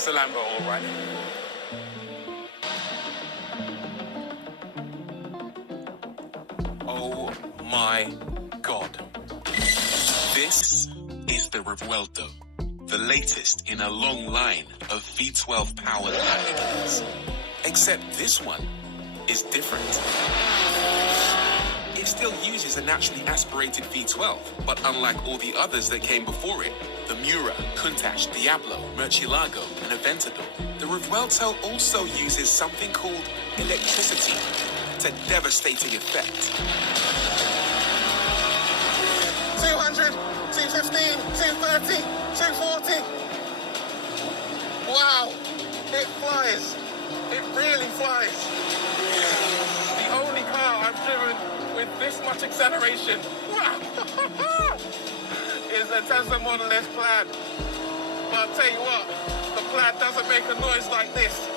It's a Lambo, all right. Oh my God. This is the Revuelto, the latest in a long line of V12 powered Lamborghinis. Except this one is different. It still uses a naturally aspirated V12, but unlike all the others that came before it, the Miura, Countach, Diablo, Murcielago, and Aventador, the Revuelto also uses something called electricity to devastating effect. 200, 215, 230, 240. Wow, it flies. It really flies. The only car I've driven with this much acceleration is a Tesla Model S Plaid. But I'll tell you what, the Plaid doesn't make a noise like this.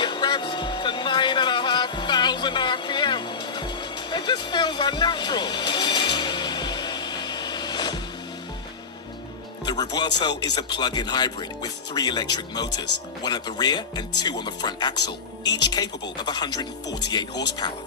It revs to 9,500 RPM. It just feels unnatural. The Revuelto is a plug-in hybrid with 3 electric motors, 1 at the rear and 2 on the front axle, each capable of 148 horsepower.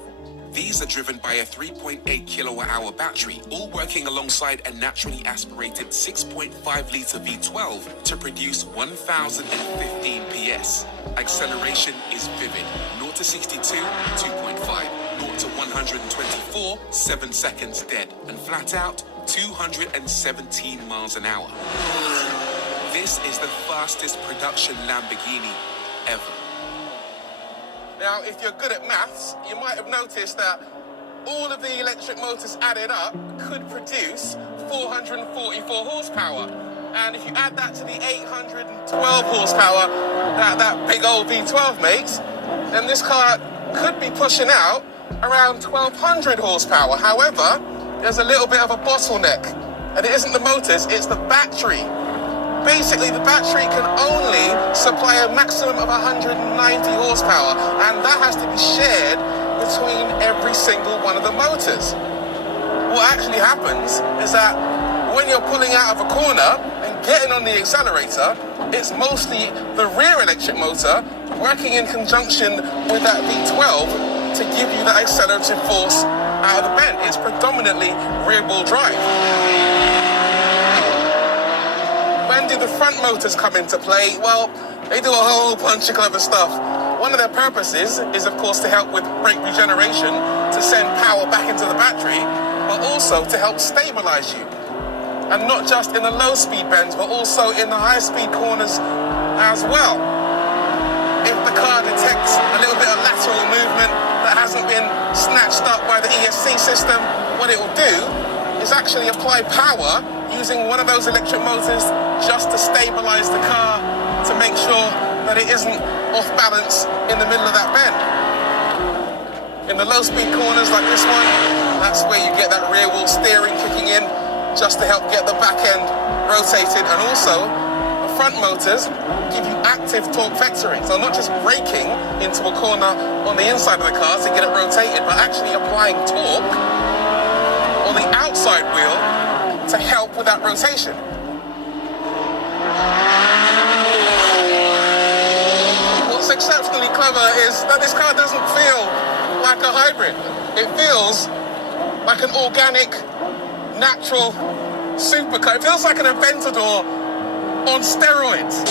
These are driven by a 3.8 kilowatt-hour battery, all working alongside a naturally aspirated 6.5-litre V12 to produce 1,015 PS. Acceleration is vivid, 0 to 62, 2.5, 0 to 124, 7 seconds dead, and flat out, 217 miles an hour. This is the fastest production Lamborghini ever. Now, if you're good at maths, you might have noticed that all of the electric motors added up could produce 444 horsepower. And if you add that to the 812 horsepower that big old V12 makes, then this car could be pushing out around 1,200 horsepower. However, there's a little bit of a bottleneck, and it isn't the motors, it's the battery. Basically, the battery can only supply a maximum of 190 horsepower, and that has to be shared between every single one of the motors. What actually happens is that when you're pulling out of a corner and getting on the accelerator, it's mostly the rear electric motor working in conjunction with that V12 to give you that accelerative force out of the bend. It's predominantly rear-wheel drive. When do the front motors come into play? Well, they do a whole bunch of clever stuff. One of their purposes is, of course, to help with brake regeneration, to send power back into the battery, but also to help stabilize you. And not just in the low-speed bends, but also in the high-speed corners as well. If the car detects a little bit of lateral movement that hasn't been snatched up by the ESC system, what it will do is actually apply power using one of those electric motors just to stabilize the car, to make sure that it isn't off balance in the middle of that bend. In the low speed corners like this one, that's where you get that rear wheel steering kicking in just to help get the back end rotated, and also the front motors give you active torque vectoring. So not just braking into a corner on the inside of the car to get it rotated, but actually applying torque on the outside wheel to help with that rotation. What's exceptionally clever is that this car doesn't feel like a hybrid. It feels like an organic, natural supercar. It feels like an Aventador on steroids.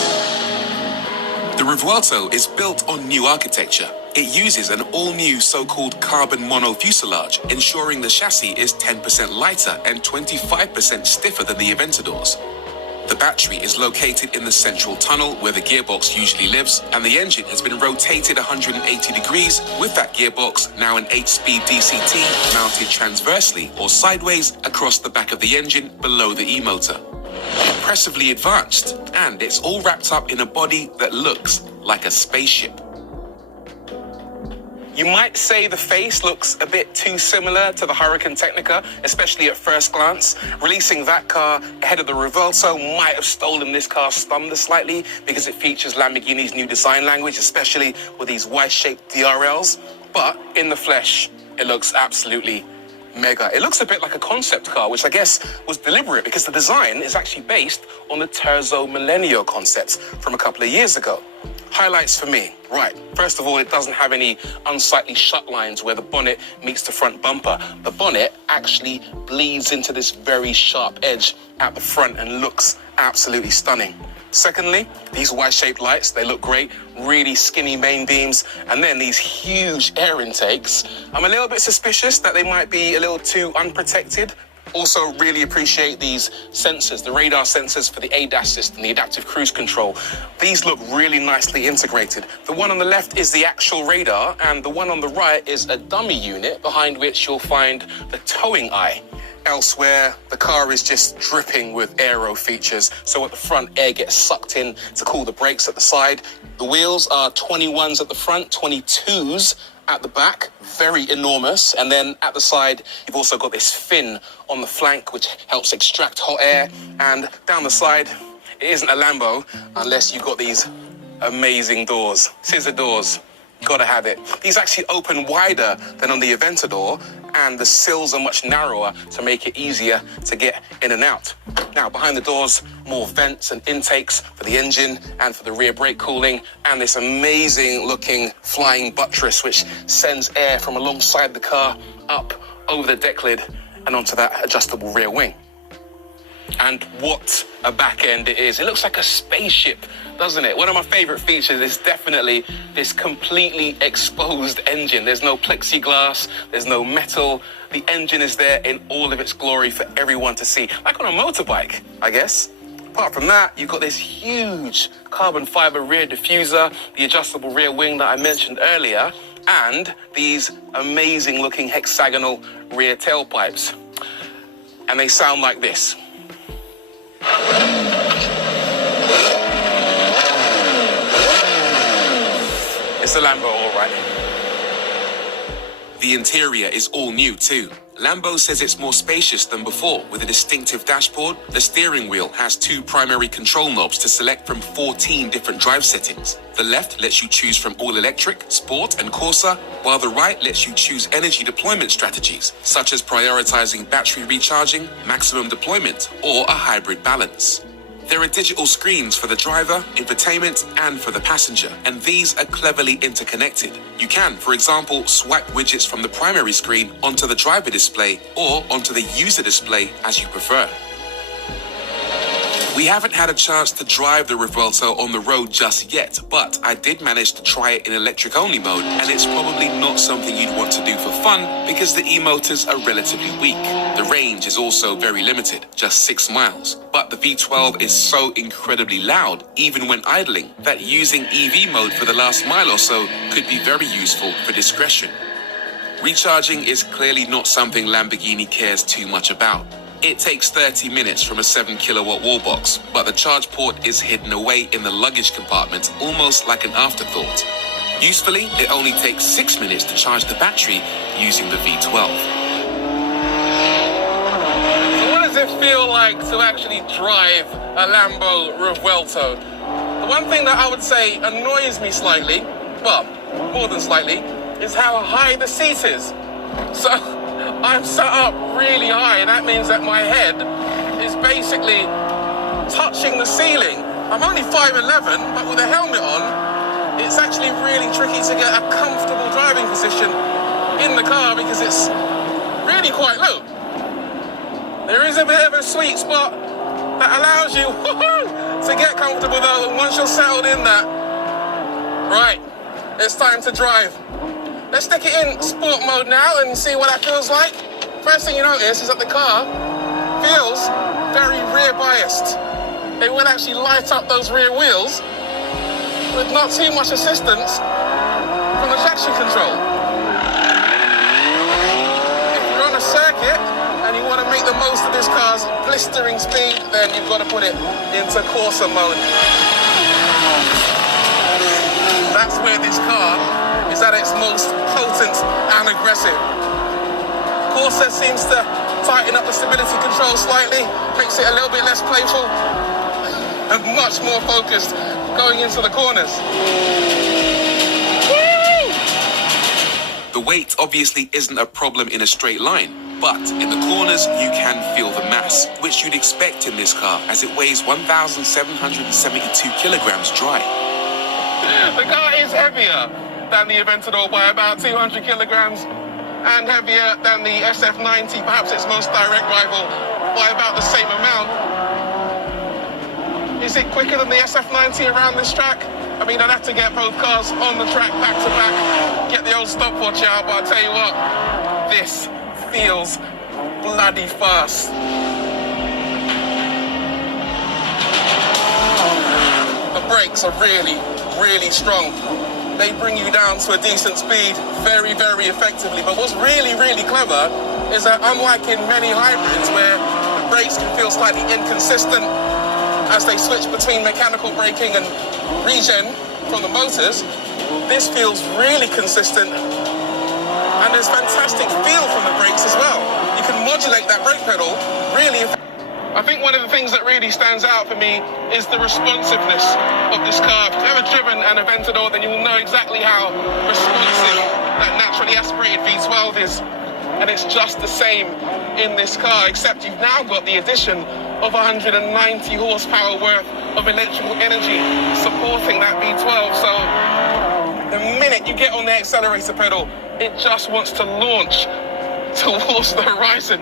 The Revuelto is built on new architecture. It uses an all-new so-called carbon monofuselage, ensuring the chassis is 10% lighter and 25% stiffer than the Aventadors. The battery is located in the central tunnel where the gearbox usually lives, and the engine has been rotated 180 degrees, with that gearbox now an 8-speed DCT mounted transversely or sideways across the back of the engine below the E-motor. Impressively advanced, and it's all wrapped up in a body that looks like a spaceship. You might say the face looks a bit too similar to the Hurricane Technica, especially at first glance. Releasing that car ahead of the Revuelto might have stolen this car's thunder slightly because it features Lamborghini's new design language, especially with these Y-shaped DRLs. But in the flesh, it looks absolutely mega. It looks a bit like a concept car, which I guess was deliberate because the design is actually based on the Terzo Millennio concepts from a couple of years ago. Highlights for me. Right, first of all, it doesn't have any unsightly shut lines where the bonnet meets the front bumper. The bonnet actually bleeds into this very sharp edge at the front and looks absolutely stunning. Secondly, these Y-shaped lights, they look great, really skinny main beams, and then these huge air intakes. I'm a little bit suspicious that they might be a little too unprotected. Also really appreciate these sensors, the radar sensors for the ADAS system, the adaptive cruise control. These look really nicely integrated. The one on the left is the actual radar, and the one on the right is a dummy unit behind which you'll find the towing eye. Elsewhere, the car is just dripping with aero features. So at the front, air gets sucked in to cool the brakes at the side. The wheels are 21s at the front, 22s at the back, very enormous. And then at the side, you've also got this fin on the flank, which helps extract hot air. And down the side, it isn't a Lambo unless you've got these amazing doors, scissor doors. Gotta have it. These actually open wider than on the Aventador, and the sills are much narrower to make it easier to get in and out. Now, behind the doors, more vents and intakes for the engine and for the rear brake cooling, and this amazing looking flying buttress which sends air from alongside the car up over the deck lid and onto that adjustable rear wing. And what a back end it is. It looks like a spaceship, doesn't it? One of my favorite features is definitely this completely exposed engine. There's no plexiglass, there's no metal. The engine is there in all of its glory for everyone to see, like on a motorbike, I guess. Apart from that, you've got this huge carbon fiber rear diffuser, the adjustable rear wing that I mentioned earlier, and these amazing looking hexagonal rear tailpipes. And they sound like this. It's a Lambo, all right. The interior is all new too. Lambo says it's more spacious than before with a distinctive dashboard. The steering wheel has 2 primary control knobs to select from 14 different drive settings. The left lets you choose from all electric, sport and Corsa, while the right lets you choose energy deployment strategies, such as prioritizing battery recharging, maximum deployment, or a hybrid balance. There are digital screens for the driver, infotainment, and for the passenger, and these are cleverly interconnected. You can, for example, swipe widgets from the primary screen onto the driver display or onto the user display as you prefer. We haven't had a chance to drive the Revuelto on the road just yet, but I did manage to try it in electric-only mode, and it's probably not something you'd want to do for fun because the e-motors are relatively weak. The range is also very limited, just 6 miles, but the V12 is so incredibly loud, even when idling, that using EV mode for the last mile or so could be very useful for discretion. Recharging is clearly not something Lamborghini cares too much about. It takes 30 minutes from a 7 kilowatt wall box, but the charge port is hidden away in the luggage compartment, almost like an afterthought. Usefully, it only takes 6 minutes to charge the battery using the V12. So what does it feel like to actually drive a Lambo Revuelto? The one thing that I would say annoys me slightly, well, more than slightly, is how high the seat is. So I'm set up really high, and that means that my head is basically touching the ceiling. I'm only 5'11", but with a helmet on, it's actually really tricky to get a comfortable driving position in the car because it's really quite low. There is a bit of a sweet spot that allows you to get comfortable though, and once you're settled in that, right, it's time to drive. Let's stick it in sport mode now and see what that feels like. First thing you notice is that the car feels very rear biased. It will actually light up those rear wheels with not too much assistance from the traction control. If you're on a circuit and you want to make the most of this car's blistering speed, then you've got to put it into Corsa mode. That's where this car is at its most potent and aggressive. Corsa seems to tighten up the stability control slightly, makes it a little bit less playful and much more focused going into the corners. The weight obviously isn't a problem in a straight line. But in the corners, you can feel the mass, which you'd expect in this car, as it weighs 1,772 kilograms dry. The car is heavier than the Aventador by about 200 kilograms, and heavier than the SF90, perhaps its most direct rival, by about the same amount. Is it quicker than the SF90 around this track? I mean, I'd have to get both cars on the track back to back, get the old stopwatch out, but I'll tell you what, this feels bloody fast. The brakes are really strong. They bring you down to a decent speed very effectively. But what's really clever is that unlike in many hybrids where the brakes can feel slightly inconsistent as they switch between mechanical braking and regen from the motors, this feels really consistent, and there's fantastic feel from the brakes as well. You can modulate that brake pedal really effectively. I think one of the things that really stands out for me is the responsiveness of this car. If you've ever driven an Aventador, then you will know exactly how responsive that naturally aspirated V12 is. And it's just the same in this car, except you've now got the addition of 190 horsepower worth of electrical energy supporting that V12. So the minute you get on the accelerator pedal, it just wants to launch towards the horizon.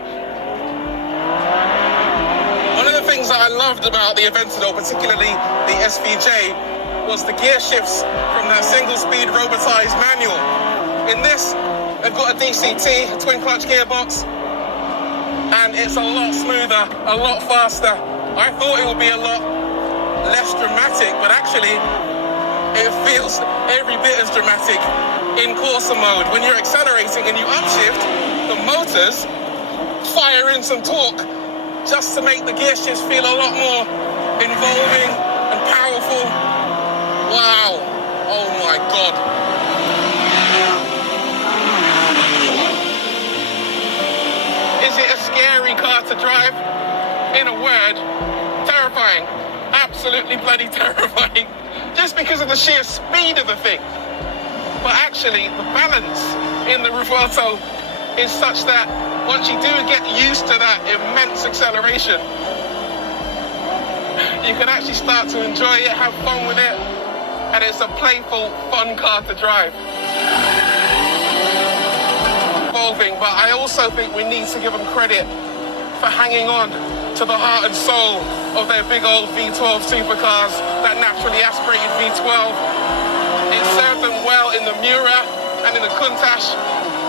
One of the things that I loved about the Aventador, particularly the SVJ, was the gear shifts from that single-speed robotized manual. In this, they've got a DCT, a twin-clutch gearbox, and it's a lot smoother, a lot faster. I thought it would be a lot less dramatic, but actually, it feels every bit as dramatic in Corsa mode. When you're accelerating and you upshift, the motors fire in some torque just to make the gear shifts feel a lot more involving and powerful. Wow. Oh my God. Is it a scary car to drive? In a word, terrifying. Absolutely bloody terrifying. Just because of the sheer speed of the thing. But actually, the balance in the Revuelto is such that once you do get used to that immense acceleration, you can actually start to enjoy it, have fun with it, and it's a playful, fun car to drive. Evolving, but I also think we need to give them credit for hanging on to the heart and soul of their big old V12 supercars, that naturally aspirated V12. It served them well in the Miura and in the Countach,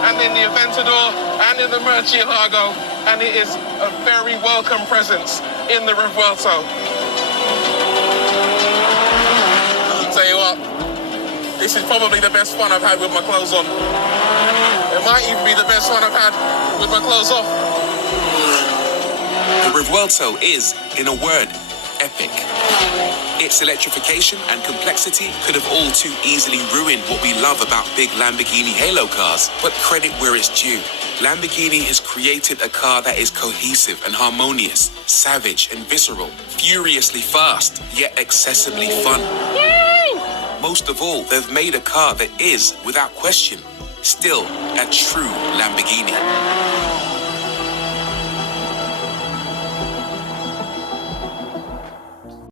and in the Aventador, and in the Murcielago, and it is a very welcome presence in the Revuelto. I'll tell you what, this is probably the best fun I've had with my clothes on. It might even be the best fun I've had with my clothes off. The Revuelto is, in a word, epic. Its electrification and complexity could have all too easily ruined what we love about big Lamborghini halo cars, but credit where it's due. Lamborghini has created a car that is cohesive and harmonious, savage and visceral, furiously fast, yet excessively fun. Most of all, they've made a car that is, without question, still a true Lamborghini.